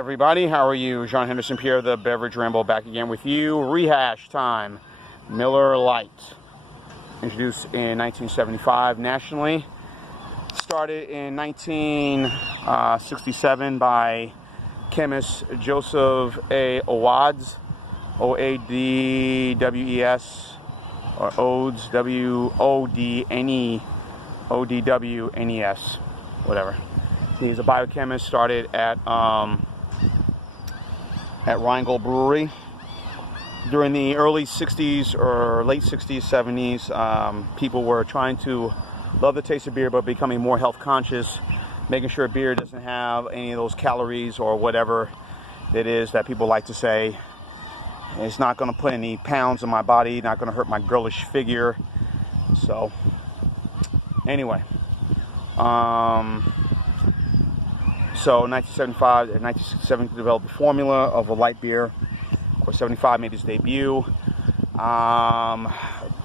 everybody, how are you? John Henderson Pierre, the Beverage Ramble, back again with you. Rehash time. Miller Lite. Introduced in 1975 nationally. Started in 1967 by chemist Joseph A. Oads, O-A-D-W-E-S, or Odes, W-O-D-N-E-O-D-W-N-E-S, whatever. He's a biochemist, started at Rheingold Brewery. During the early 60s or late 60s, 70s, people were trying to love the taste of beer but becoming more health conscious, making sure beer doesn't have any of those calories or whatever it is that people like to say. It's not going to put any pounds in my body, not going to hurt my girlish figure. So, anyway. So 1975 and 1967 developed the formula of a light beer. Of course, 75 made its debut.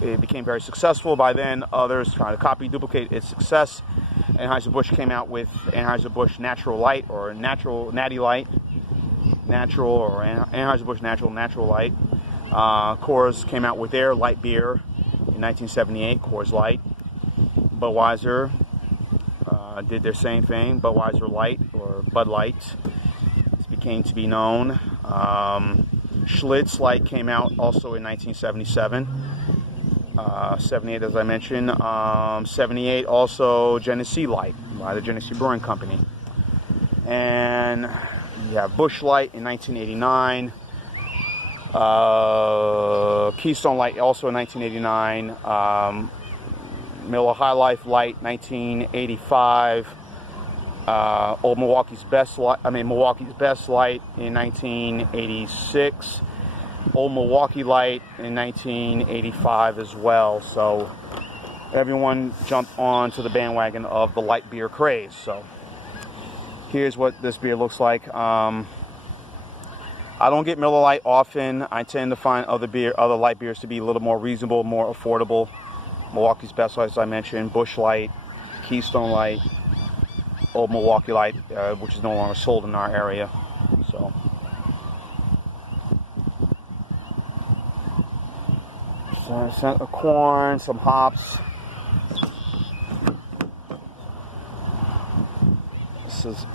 It became very successful. By then, others trying to copy, duplicate its success. Anheuser-Busch came out with Anheuser-Busch Natural Light, or Natural Natty Light. Natural, or Anheuser-Busch Natural Light. Coors came out with their light beer in 1978, Coors Light. Budweiser did their same thing, Budweiser Light, or Bud Light. This became to be known. Schlitz Light came out also in 1977. 78, as I mentioned. 78 also Genesee Light by the Genesee Brewing Company. And you have Busch Light in 1989. Keystone Light also in 1989. Miller High Life Light 1985. Old Milwaukee's Best Light in 1986. Old Milwaukee Light in 1985 as well. So everyone jumped onto the bandwagon of the light beer craze. So here's what this beer looks like. I don't get Miller Lite often. I tend to find other light beers to be a little more reasonable, more affordable. Milwaukee's Best Light, as I mentioned, Busch Light, Keystone Light, Old Milwaukee Light, which is no longer sold in our area. So, scent of corn, some hops. This is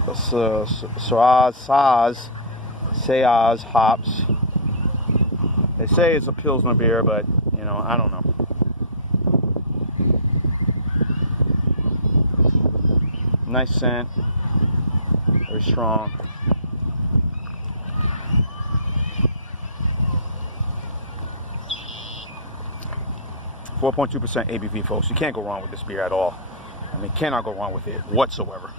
Saaz hops. They say it's a pilsner beer, but you know, I don't know. Nice scent, very strong. .2% ABV, folks. You can't go wrong with this beer at all. I mean, cannot go wrong with it whatsoever.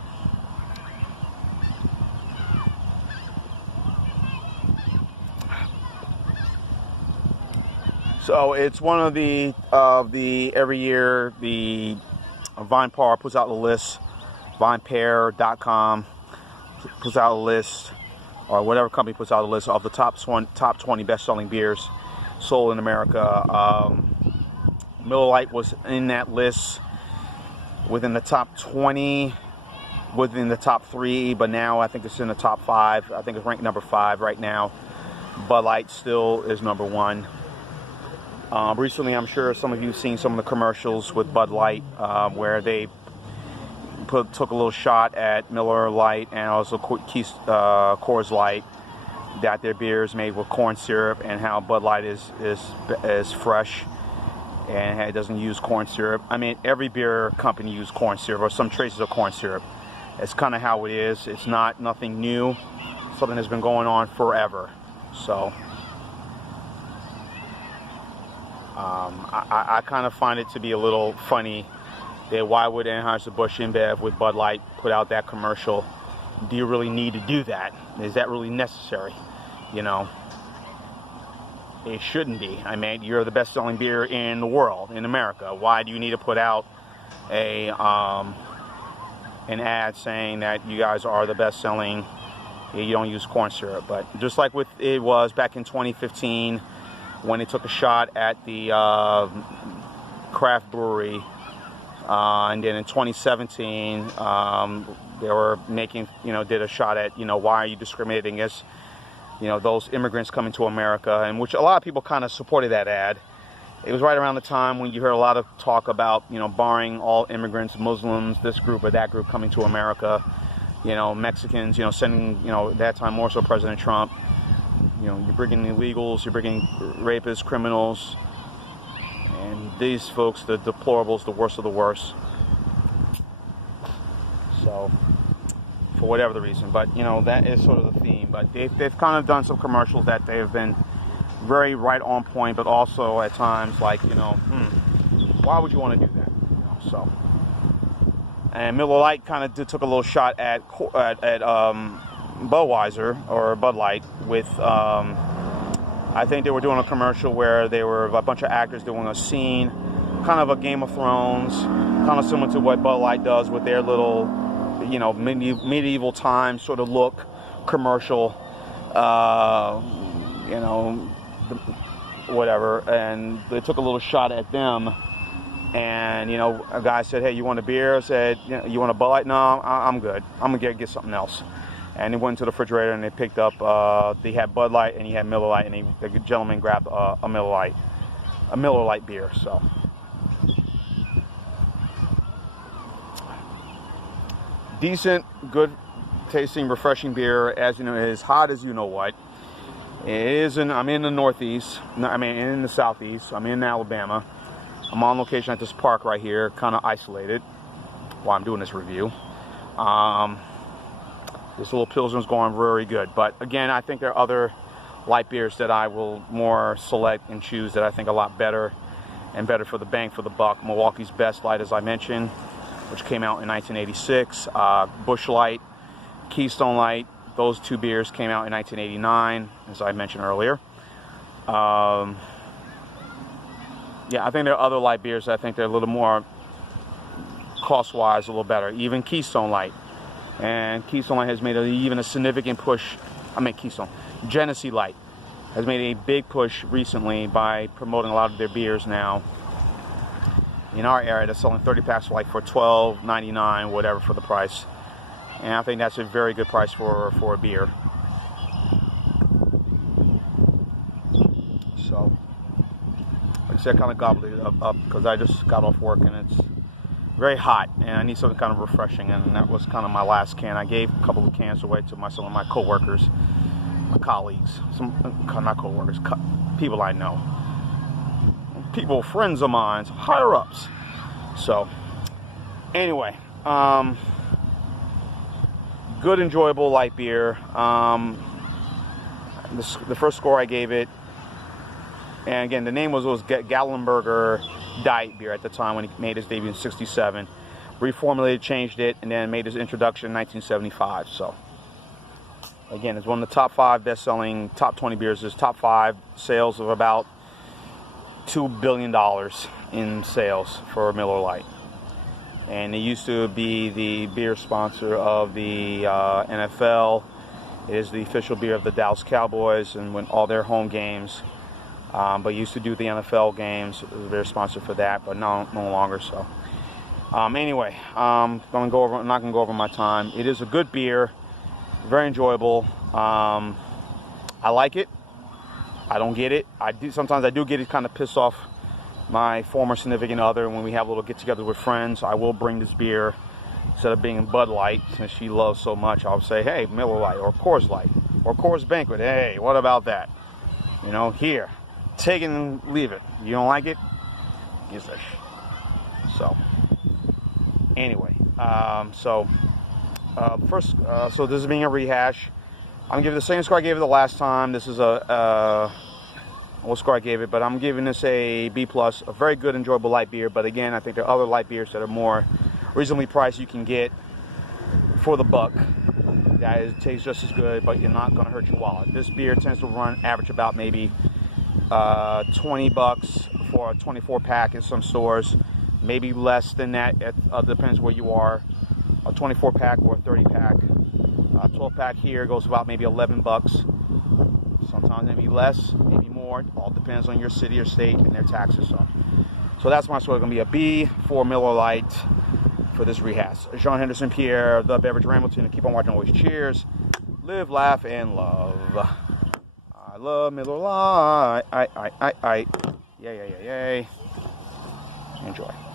So it's one of the every year the VinePair puts out the list. VinePair.com puts out a list, or whatever company puts out a list of the top 20 best-selling beers sold in America. Miller Lite was in that list within the top 20, within the top 3, but now I think it's in the top 5. I think it's ranked number 5 right now. Bud Light still is number 1. Recently, I'm sure some of you have seen some of the commercials with Bud Light where they took a little shot at Miller Lite and also Coors Light, that their beer is made with corn syrup, and how Bud Light is fresh and it doesn't use corn syrup. I mean, every beer company uses corn syrup or some traces of corn syrup. It's kind of how it is. It's nothing new. Something that's been going on forever. So I kind of find it to be a little funny. Why would Anheuser-Busch InBev with Bud Light put out that commercial? Do you really need to do that? Is that really necessary? You know, it shouldn't be. I mean, you're the best-selling beer in the world, in America. Why do you need to put out an ad saying that you guys are the best-selling? You don't use corn syrup. But just like it was back in 2015 when they took a shot at the craft brewery. And then in 2017, They were making, did a shot at, why are you discriminating against, those immigrants coming to America, and which a lot of people kind of supported that ad. It was right around the time when you heard a lot of talk about, barring all immigrants, Muslims, this group or that group coming to America, Mexicans, sending, that time more so President Trump, you're bringing illegals, you're bringing rapists, criminals, and these folks, the deplorables, the worst of the worst. So, for whatever the reason, but that is sort of the theme. But they've kind of done some commercials that they've been very right on point, but also at times like, why would you want to do that? So, and Miller Lite kind of took a little shot at Budweiser or Bud Light with, I think they were doing a commercial where they were a bunch of actors doing a scene, kind of a Game of Thrones, kind of similar to what Bud Light does with their little, medieval times sort of look commercial, whatever. And they took a little shot at them. And, a guy said, hey, you want a beer? I said, you want a Bud Light? No, I'm good. I'm going to get something else. And they went to the refrigerator and they picked up, they had Bud Light and he had Miller Lite, and the gentleman grabbed a Miller Lite beer. So, decent, good tasting, refreshing beer. As you know, it is hot as you know what. It isn't. I'm in the Northeast. In the Southeast. I'm in Alabama. I'm on location at this park right here, kind of isolated while I'm doing this review. This little Pilsner's going very good. But again, I think there are other light beers that I will more select and choose that I think are a lot better and better for the bang for the buck. Milwaukee's Best Light, as I mentioned, which came out in 1986. Busch Light, Keystone Light, those two beers came out in 1989, as I mentioned earlier. Yeah, I think there are other light beers that I think they're a little more cost-wise, a little better. Even Keystone Light. And Keystone Light has made even a significant push. Genesee Light has made a big push recently by promoting a lot of their beers now. In our area, they're selling 30 packs for $12.99, whatever for the price. And I think that's a very good price for a beer. So, like I said, I kind of gobbled it up because I just got off work and it's very hot and I need something kind of refreshing, and that was kind of my last can. I gave a couple of cans away to some of my co-workers, my colleagues, not co-workers, people I know, people, friends of mine, higher ups. So anyway, good, enjoyable light beer. The first score I gave it, and again, the name was Gallenberger Diet Beer at the time when he made his debut in '67. Reformulated, changed it, and then made his introduction in 1975. So, again, it's one of the top 5 best-selling, top 20 beers. It's top 5 sales of about $2 billion in sales for Miller Lite. And it used to be the beer sponsor of the NFL. It is the official beer of the Dallas Cowboys and when all their home games. But used to do the NFL games. It was their sponsor for that, but no longer so. Anyway, I'm not going to go over my time. It is a good beer, very enjoyable. I like it. I don't get it. Sometimes I do get it, kind of piss off my former significant other when we have a little get-together with friends. I will bring this beer instead of being Bud Light, since she loves so much. I'll say, hey, Miller Lite or Coors Light or Coors Banquet. Hey, what about that? Here. Take it and leave it. You don't like it? Yes, so anyway, so this is being a rehash. I'm gonna give it the same score I gave it the last time. This is what score I gave it, but I'm giving this a B+. A very good, enjoyable light beer. But again, I think there are other light beers that are more reasonably priced you can get for the buck. That tastes just as good, but you're not gonna hurt your wallet. This beer tends to average about maybe $20 for a 24-pack in some stores, maybe less than that. It depends where you are. A 24-pack or a 30-pack. A 12-pack here goes about maybe $11. Sometimes maybe less, maybe more. It all depends on your city or state and their taxes. So that's my score. Going to be a B for Miller Lite for this rehash. Jean Henderson Pierre, the Beverage Rambleton, and keep on watching always. Cheers. Live, laugh, and love. I love Miller Lite. Yay. Enjoy.